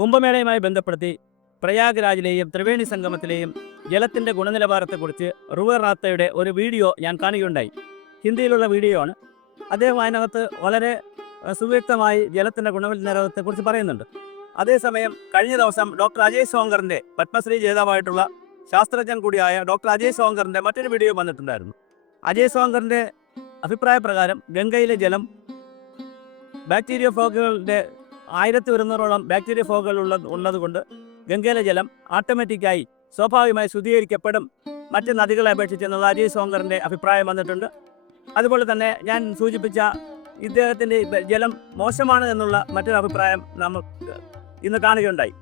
കുംഭമേളയുമായി ബന്ധപ്പെടുത്തി പ്രയാഗ്രാജിലെയും ത്രിവേണി സംഗമത്തിലെയും ജലത്തിൻ്റെ ഗുണനിലവാരത്തെക്കുറിച്ച് റുവർ റാത്തയുടെ ഒരു വീഡിയോ ഞാൻ കാണുകയുണ്ടായി. ഹിന്ദിയിലുള്ള വീഡിയോ ആണ്. അദ്ദേഹം അതിനകത്ത് വളരെ സുവ്യക്തമായി ജലത്തിൻ്റെ ഗുണനിലവാരത്തെക്കുറിച്ച് പറയുന്നുണ്ട്. അതേസമയം കഴിഞ്ഞ ദിവസം ഡോക്ടർ അജയ് സോങ്കറിൻ്റെ പത്മശ്രീ ജേതാവായിട്ടുള്ള ശാസ്ത്രജ്ഞൻ കൂടിയായ ഡോക്ടർ അജയ് സോങ്കറിൻ്റെ മറ്റൊരു വീഡിയോ വന്നിട്ടുണ്ടായിരുന്നു. അജയ് സോങ്കറിൻ്റെ അഭിപ്രായ പ്രകാരം ഗംഗയിലെ ജലം ബാക്ടീരിയ ഫോഗുകളുടെ 1100ഓളം ബാക്ടീരിയ ഫോഗുകൾ ഉള്ളതുകൊണ്ട് ഗംഗയിലെ ജലം ഓട്ടോമാറ്റിക്കായി സ്വാഭാവികമായി ശുദ്ധീകരിക്കപ്പെടും മറ്റ് നദികളെ അപേക്ഷിച്ചെന്നുള്ള അജയ് സോങ്കറിൻ്റെ അഭിപ്രായം വന്നിട്ടുണ്ട്. അതുപോലെ തന്നെ ഞാൻ സൂചിപ്പിച്ച ഇദ്ദേഹത്തിൻ്റെ ജലം മോശമാണ് എന്നുള്ള മറ്റൊരു അഭിപ്രായം നമുക്ക് ഇന്ന് കാണുകയുണ്ടായി.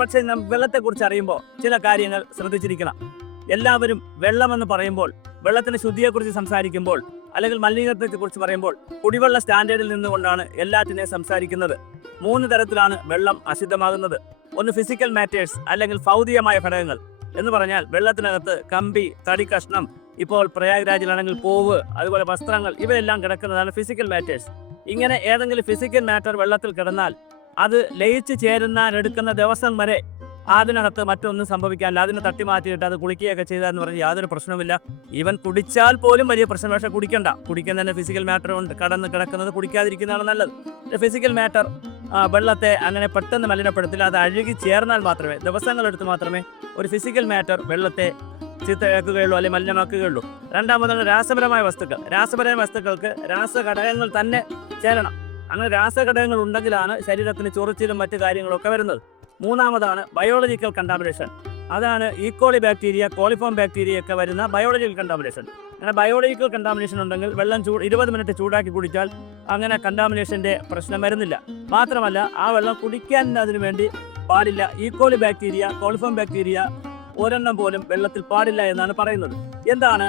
പക്ഷേ വെള്ളത്തെക്കുറിച്ച് അറിയുമ്പോൾ ചില കാര്യങ്ങൾ ശ്രദ്ധിച്ചിരിക്കണം. എല്ലാവരും വെള്ളമെന്ന് പറയുമ്പോൾ, വെള്ളത്തിൻ്റെ ശുദ്ധിയെക്കുറിച്ച് സംസാരിക്കുമ്പോൾ, അല്ലെങ്കിൽ മലിനീകരണത്തെക്കുറിച്ച് പറയുമ്പോൾ കുടിവെള്ള സ്റ്റാൻഡേർഡിൽ നിന്നുകൊണ്ടാണ് എല്ലാറ്റിനെയും സംസാരിക്കുന്നത്. 3 തരത്തിലാണ് വെള്ളം അശുദ്ധമാകുന്നത്. ഒന്ന് ഫിസിക്കൽ മാറ്റേഴ്സ് അല്ലെങ്കിൽ ഭൗതികമായ ഘടകങ്ങൾ എന്ന് പറഞ്ഞാൽ വെള്ളത്തിനകത്ത് കമ്പി, തടി കഷ്ണം, ഇപ്പോൾ പ്രയാഗ്രാജിലാണെങ്കിൽ പൂവ്, അതുപോലെ വസ്ത്രങ്ങൾ, ഇവയെല്ലാം കിടക്കുന്നതാണ് ഫിസിക്കൽ മാറ്റേഴ്സ്. ഇങ്ങനെ ഏതെങ്കിലും ഫിസിക്കൽ മാറ്റർ വെള്ളത്തിൽ കിടന്നാൽ അത് ലയിച്ച് എടുക്കുന്ന ദിവസം വരെ അതിനകത്ത് മറ്റൊന്നും സംഭവിക്കാനില്ല. അതിനെ തട്ടി മാറ്റിയിട്ട് അത് കുളിക്കുകയൊക്കെ ചെയ്താന്ന് പറഞ്ഞാൽ യാതൊരു പ്രശ്നവുമില്ല. ഈവൻ കുടിച്ചാൽ പോലും വലിയ പ്രശ്നം. പക്ഷേ കുടിക്കാൻ തന്നെ ഫിസിക്കൽ മാറ്റർ കടന്ന് കിടക്കുന്നത് കുടിക്കാതിരിക്കുന്നതാണ് നല്ലത്. ഫിസിക്കൽ മാറ്റർ വെള്ളത്തെ അങ്ങനെ പെട്ടെന്ന് മലിനപ്പെടുത്തില്ല. അത് അഴുകി ചേർന്നാൽ മാത്രമേ, ദിവസങ്ങളെടുത്ത് മാത്രമേ ഒരു ഫിസിക്കൽ മാറ്റർ വെള്ളത്തെ ചീത്തയാക്കുകയുള്ളൂ അല്ലെങ്കിൽ മലിനമാക്കുകയുള്ളൂ. രണ്ടാമതാണ് രാസപരമായ വസ്തുക്കൾ. രാസപരമായ വസ്തുക്കൾക്ക് രാസഘടകങ്ങൾ തന്നെ ചേരണം. അങ്ങനെ രാസഘടകങ്ങൾ ഉണ്ടെങ്കിലാണ് ശരീരത്തിന് ചൊറിച്ചിലും മറ്റു കാര്യങ്ങളൊക്കെ വരുന്നത്. മൂന്നാമതാണ് ബയോളജിക്കൽ കണ്ടാമിനേഷൻ. അതാണ് ഈക്കോളി ബാക്ടീരിയ, കോളിഫോം ബാക്ടീരിയ ഒക്കെ വരുന്ന ബയോളജിക്കൽ കണ്ടാമിനേഷൻ. അങ്ങനെ ബയോളജിക്കൽ കണ്ടാമിനേഷൻ ഉണ്ടെങ്കിൽ വെള്ളം 20 മിനിറ്റ് ചൂടാക്കി കുടിച്ചാൽ അങ്ങനെ കണ്ടാമിനേഷൻ്റെ പ്രശ്നം വരുന്നില്ല. മാത്രമല്ല ആ വെള്ളം കുടിക്കാൻ അതിനു വേണ്ടി പാടില്ല. ഈക്കോളി ബാക്ടീരിയ, കോളിഫോം ബാക്ടീരിയ ഒരെണ്ണം പോലും വെള്ളത്തിൽ പാടില്ല എന്നാണ് പറയുന്നത്. എന്താണ്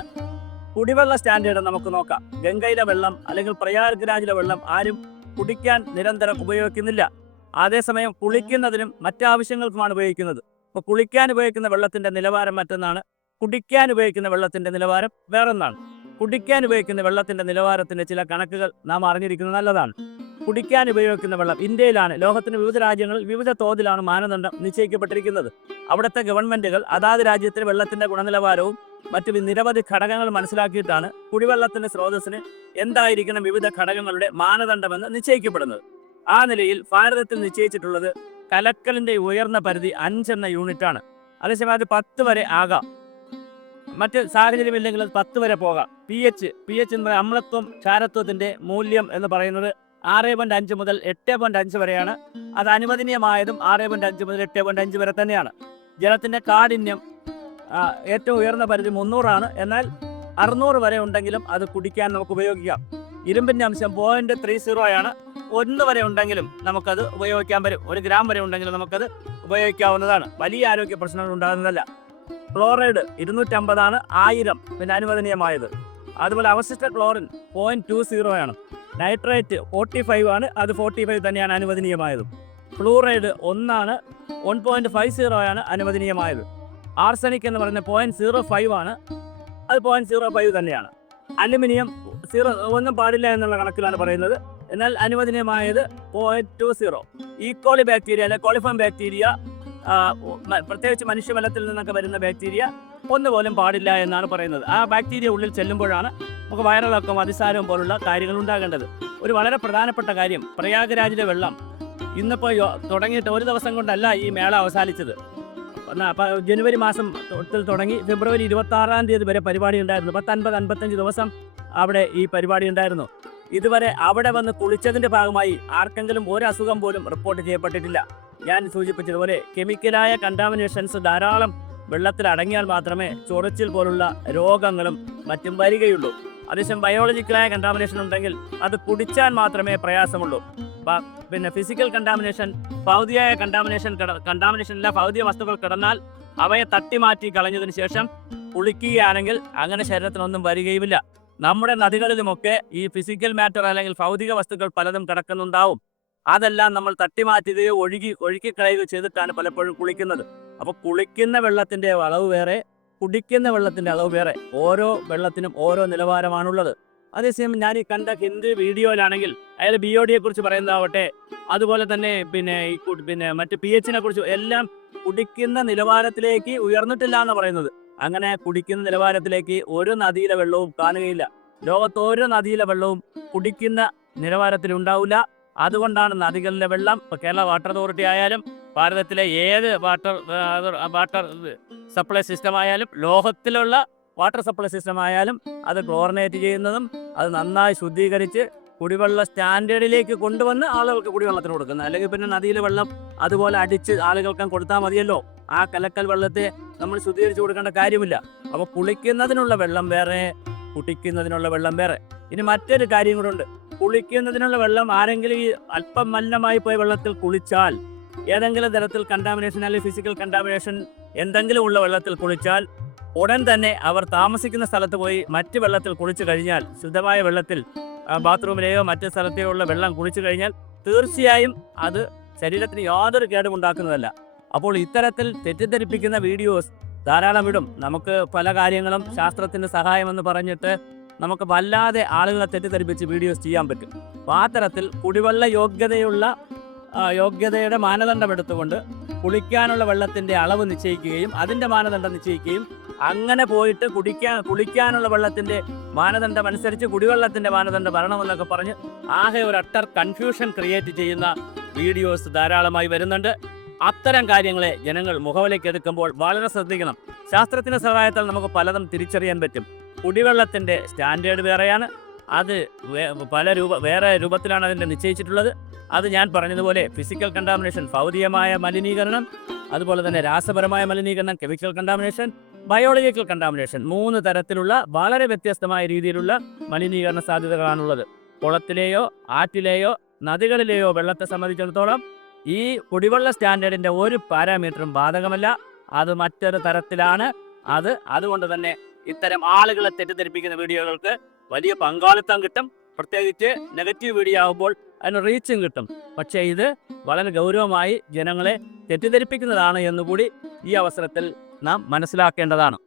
കുടിവെള്ള സ്റ്റാൻഡേർഡ് നമുക്ക് നോക്കാം. ഗംഗയിലെ വെള്ളം അല്ലെങ്കിൽ പ്രയാഗ്രാജിലെ വെള്ളം ആരും കുടിക്കാൻ നിരന്തരം ഉപയോഗിക്കുന്നില്ല. അതേസമയം കുളിക്കുന്നതിനും മറ്റാവശ്യങ്ങൾക്കുമാണ് ഉപയോഗിക്കുന്നത്. അപ്പോൾ കുളിക്കാൻ ഉപയോഗിക്കുന്ന വെള്ളത്തിൻ്റെ നിലവാരം മറ്റൊന്നാണ്, കുടിക്കാൻ ഉപയോഗിക്കുന്ന വെള്ളത്തിൻ്റെ നിലവാരം വേറൊന്നാണ്. കുടിക്കാൻ ഉപയോഗിക്കുന്ന വെള്ളത്തിൻ്റെ നിലവാരത്തിൻ്റെ ചില കണക്കുകൾ നാം അറിഞ്ഞിരിക്കുന്നത് നല്ലതാണ്. കുടിക്കാൻ ഉപയോഗിക്കുന്ന വെള്ളം ഇന്ത്യയിലാണ്, ലോകത്തിന് വിവിധ രാജ്യങ്ങളിൽ വിവിധ തോതിലാണ് മാനദണ്ഡം നിശ്ചയിക്കപ്പെട്ടിരിക്കുന്നത്. അവിടുത്തെ ഗവൺമെൻറ്റുകൾ അതാത് രാജ്യത്തിലെ വെള്ളത്തിൻ്റെ ഗുണനിലവാരവും മറ്റു നിരവധി ഘടകങ്ങൾ മനസ്സിലാക്കിയിട്ടാണ് കുടിവെള്ളത്തിൻ്റെ സ്രോതസ്സിന് എന്തായിരിക്കണം വിവിധ ഘടകങ്ങളുടെ മാനദണ്ഡമെന്ന് നിശ്ചയിക്കപ്പെടുന്നത്. ആ നിലയിൽ ഭാരതത്തിൽ നിശ്ചയിച്ചിട്ടുള്ളത് കലക്കലിൻ്റെ ഉയർന്ന പരിധി 5 എന്ന യൂണിറ്റാണ്. അതേസമയം അത് 10 വരെ ആകാം. മറ്റ് സാഹചര്യമില്ലെങ്കിൽ അത് 10 വരെ പോകാം. പി എച്ച് എന്ന് പറയുന്ന അമ്ലത്വം ക്ഷാരത്വത്തിൻ്റെ മൂല്യം എന്ന് പറയുന്നത് 6.5 മുതൽ 8.5 വരെയാണ്. അത് അനുവദനീയമായതും 6.5 മുതൽ 8.5 വരെ തന്നെയാണ്. ജലത്തിൻ്റെ കാഠിന്യം ഏറ്റവും ഉയർന്ന പരിധി 300 എന്നാൽ 600 വരെ ഉണ്ടെങ്കിലും അത് കുടിക്കാൻ നമുക്ക് ഉപയോഗിക്കാം. ഇരുമ്പിൻ്റെ അംശം 0.30 1 വരെ ഉണ്ടെങ്കിലും നമുക്കത് ഉപയോഗിക്കാൻ വരും. 1 ഗ്രാം വരെ ഉണ്ടെങ്കിലും നമുക്കത് ഉപയോഗിക്കാവുന്നതാണ്. വലിയ ആരോഗ്യ പ്രശ്നങ്ങൾ ഉണ്ടാകുന്നതല്ല. ക്ലോറൈഡ് 250 1000 പിന്നെ അനുവദനീയമായത്. അതുപോലെ അവശിഷ്ട ക്ലോറിൻ 0.20 നൈട്രേറ്റ് 45 അത് 45 തന്നെയാണ് അനുവദനീയമായത്. ഫ്ലൂറൈഡ് 1 1.50 അനുവദനീയമായത്. ആർസനിക് എന്ന് പറയുന്നത് 0.05 അത് 0.05 തന്നെയാണ്. അലുമിനിയം 1 പാടില്ല എന്നുള്ള കണക്കിലാണ് പറയുന്നത്. എന്നാൽ അനുവദനീയമായത് 0.20. ഈക്കോളി ബാക്ടീരിയ അല്ലെ കോളിഫോം ബാക്ടീരിയ, പ്രത്യേകിച്ച് മനുഷ്യബലത്തിൽ നിന്നൊക്കെ വരുന്ന ബാക്ടീരിയ 1 പോലും പാടില്ല എന്നാണ് പറയുന്നത്. ആ ബാക്ടീരിയ ഉള്ളിൽ ചെല്ലുമ്പോഴാണ് നമുക്ക് വയറിളക്കം, അതിസാരവും പോലുള്ള കാര്യങ്ങൾ ഉണ്ടാകേണ്ടത്. ഒരു വളരെ പ്രധാനപ്പെട്ട കാര്യം, പ്രയാഗ്രാജിലെ വെള്ളം ഇന്നിപ്പോൾ തുടങ്ങിയിട്ട് 1 ദിവസം കൊണ്ടല്ല ഈ മേള അവസാനിച്ചത്. ജനുവരി മാസം തുടങ്ങി ഫെബ്രുവരി 26 വരെ പരിപാടി ഉണ്ടായിരുന്നു. 50-55 ദിവസം അവിടെ ഈ പരിപാടി ഉണ്ടായിരുന്നു. ഇതുവരെ അവിടെ വന്ന് കുളിച്ചതിൻ്റെ ഭാഗമായി ആർക്കെങ്കിലും ഒരു അസുഖം പോലും റിപ്പോർട്ട് ചെയ്യപ്പെട്ടിട്ടില്ല. ഞാൻ സൂചിപ്പിച്ചതുപോലെ കെമിക്കലായ കണ്ടാമിനേഷൻസ് ധാരാളം വെള്ളത്തിൽ അടങ്ങിയാൽ മാത്രമേ ചൊറിച്ചിൽ പോലുള്ള രോഗങ്ങളും മറ്റും വരികയുള്ളൂ. അതേസമയം ബയോളജിക്കലായ കണ്ടാമിനേഷൻ ഉണ്ടെങ്കിൽ അത് കുടിച്ചാൽ മാത്രമേ പ്രയാസമുള്ളൂ. പിന്നെ ഫിസിക്കൽ കണ്ടാമിനേഷൻ, ഭൗതികമായ കണ്ടാമിനേഷനില്ല, ഭൗതിക വസ്തുക്കൾ കിടന്നാൽ അവയെ തട്ടിമാറ്റി കളഞ്ഞതിന് ശേഷം കുളിക്കുകയാണെങ്കിൽ അങ്ങനെ ശരീരത്തിനൊന്നും വരികയുമില്ല. നമ്മുടെ നദികളിലുമൊക്കെ ഈ ഫിസിക്കൽ മാറ്റർ അല്ലെങ്കിൽ ഭൗതിക വസ്തുക്കൾ പലതും കിടക്കുന്നുണ്ടാവും. അതെല്ലാം നമ്മൾ തട്ടിമാറ്റുകയോ ഒഴുക്കിക്കളയുകയോ ചെയ്തിട്ടാണ് പലപ്പോഴും കുളിക്കുന്നത്. അപ്പോൾ കുളിക്കുന്ന വെള്ളത്തിൻ്റെ അളവ് വേറെ, കുടിക്കുന്ന വെള്ളത്തിൻ്റെ അളവ് വേറെ. ഓരോ വെള്ളത്തിനും ഓരോ നിലവാരമാണുള്ളത്. അതേസമയം ഞാൻ ഈ കണ്ട ഹിന്ദി വീഡിയോയിലാണെങ്കിൽ അയാൾ BOD കുറിച്ച് പറയുന്നതാവട്ടെ, അതുപോലെ തന്നെ പിന്നെ മറ്റ് PH കുറിച്ച് എല്ലാം കുടിക്കുന്ന നിലവാരത്തിലേക്ക് ഉയർന്നിട്ടില്ല എന്ന് പറയുന്നത്. അങ്ങനെ കുടിക്കുന്ന നിലവാരത്തിലേക്ക് ഒരു നദിയിലെ വെള്ളവും കാണുകയില്ല. ലോകത്ത് ഒരു നദിയിലെ വെള്ളവും കുടിക്കുന്ന നിലവാരത്തിൽ ഉണ്ടാവില്ല. അതുകൊണ്ടാണ് നദികളിലെ വെള്ളം ഇപ്പോൾ കേരള വാട്ടർ അതോറിറ്റി ആയാലും ഭാരതത്തിലെ ഏത് വാട്ടർ സപ്ലൈ സിസ്റ്റം ആയാലും ലോകത്തിലുള്ള വാട്ടർ സപ്ലൈ സിസ്റ്റം ആയാലും അത് ക്ലോറിനേറ്റ് ചെയ്യുന്നതും അത് നന്നായി ശുദ്ധീകരിച്ച് കുടിവെള്ള സ്റ്റാൻഡേർഡിലേക്ക് കൊണ്ടുവന്ന് ആളുകൾക്ക് കുടിവെള്ളത്തിന് കൊടുക്കുന്നത്. അല്ലെങ്കിൽ പിന്നെ നദിയിലെ വെള്ളം അതുപോലെ അടിച്ച് ആളുകൾക്ക് കൊടുത്താൽ മതിയല്ലോ. ആ കലക്കൽ വെള്ളത്തെ നമ്മൾ ശുദ്ധീകരിച്ച് കൊടുക്കേണ്ട കാര്യമില്ല. അപ്പോൾ കുളിക്കുന്നതിനുള്ള വെള്ളം വേറെ, കുടിക്കുന്നതിനുള്ള വെള്ളം വേറെ. ഇനി മറ്റൊരു കാര്യം കൂടെ ഉണ്ട്. കുളിക്കുന്നതിനുള്ള വെള്ളം ആരെങ്കിലും ഈ അല്പം മലിനമായി പോയ വെള്ളത്തിൽ കുളിച്ചാൽ, ഏതെങ്കിലും തരത്തിൽ കണ്ടാമിനേഷൻ അല്ലെങ്കിൽ ഫിസിക്കൽ കണ്ടാമിനേഷൻ എന്തെങ്കിലും ഉള്ള വെള്ളത്തിൽ കുളിച്ചാൽ ഉടൻ തന്നെ അവർ താമസിക്കുന്ന സ്ഥലത്ത് പോയി മറ്റ് വെള്ളത്തിൽ കുളിച്ചു കഴിഞ്ഞാൽ, ശുദ്ധമായ വെള്ളത്തിൽ ബാത്റൂമിലെയോ മറ്റ് സ്ഥലത്തെയോ ഉള്ള വെള്ളം കുളിച്ചു കഴിഞ്ഞാൽ തീർച്ചയായും അത് ശരീരത്തിന് യാതൊരു കേടും ഉണ്ടാക്കുന്നതല്ല. അപ്പോൾ ഇത്തരത്തിൽ തെറ്റിദ്ധരിപ്പിക്കുന്ന വീഡിയോസ് ധാരാളം ഇടും. നമുക്ക് പല കാര്യങ്ങളും ശാസ്ത്രത്തിൻ്റെ സഹായമെന്ന് പറഞ്ഞിട്ട് നമുക്ക് വല്ലാതെ ആളുകളെ തെറ്റിദ്ധരിപ്പിച്ച് വീഡിയോസ് ചെയ്യാൻ പറ്റും. അപ്പോൾ ആ തരത്തിൽ കുടിവെള്ള യോഗ്യതയുടെ മാനദണ്ഡം എടുത്തുകൊണ്ട് കുളിക്കാനുള്ള വെള്ളത്തിൻ്റെ അളവ് നിശ്ചയിക്കുകയും അതിൻ്റെ മാനദണ്ഡം നിശ്ചയിക്കുകയും അങ്ങനെ പോയിട്ട് കുളിക്കാനുള്ള വെള്ളത്തിൻ്റെ മാനദണ്ഡം അനുസരിച്ച് കുടിവെള്ളത്തിൻ്റെ മാനദണ്ഡം വരണമെന്നൊക്കെ പറഞ്ഞ് ആകെ ഒരു അട്ടർ കൺഫ്യൂഷൻ ക്രിയേറ്റ് ചെയ്യുന്ന വീഡിയോസ് ധാരാളമായി വരുന്നുണ്ട്. അത്തരം കാര്യങ്ങളെ ജനങ്ങൾ മുഖവിലേക്ക് എടുക്കുമ്പോൾ വളരെ ശ്രദ്ധിക്കണം. ശാസ്ത്രത്തിൻ്റെ സഹായത്താൽ നമുക്ക് പലതും തിരിച്ചറിയാൻ പറ്റും. കുടിവെള്ളത്തിൻ്റെ സ്റ്റാൻഡേർഡ് വേറെയാണ്, അത് വേറെ രൂപത്തിലാണ് അതിൻ്റെ നിശ്ചയിച്ചിട്ടുള്ളത്. അത് ഞാൻ പറഞ്ഞതുപോലെ ഫിസിക്കൽ കണ്ടാമിനേഷൻ, ഭൗതികമായ മലിനീകരണം, അതുപോലെ തന്നെ രാസപരമായ മലിനീകരണം, കെമിക്കൽ കണ്ടാമിനേഷൻ, ബയോളജിക്കൽ കണ്ടാമിനേഷൻ, 3 തരത്തിലുള്ള വളരെ വ്യത്യസ്തമായ രീതിയിലുള്ള മലിനീകരണ സാധ്യതകളാണുള്ളത്. കുളത്തിലെയോ ആറ്റിലെയോ നദികളിലെയോ വെള്ളത്തെ സംബന്ധിച്ചിടത്തോളം ഈ കുടിവെള്ള സ്റ്റാൻഡേർഡിൻ്റെ ഒരു പാരാമീറ്ററും ബാധകമല്ല. അത് മറ്റൊരു തരത്തിലാണ്. അതുകൊണ്ട് തന്നെ ഇത്തരം ആളുകളെ തെറ്റിദ്ധരിപ്പിക്കുന്ന വീഡിയോകൾക്ക് വലിയ പങ്കാളിത്തം കിട്ടും. പ്രത്യേകിച്ച് നെഗറ്റീവ് വീഡിയോ ആകുമ്പോൾ അതിന് റീച്ചും കിട്ടും. പക്ഷേ ഇത് വളരെ ഗൗരവമായി ജനങ്ങളെ തെറ്റിദ്ധരിപ്പിക്കുന്നതാണ് എന്നുകൂടി ഈ അവസരത്തിൽ നാം മനസ്സിലാക്കേണ്ടതാണ്.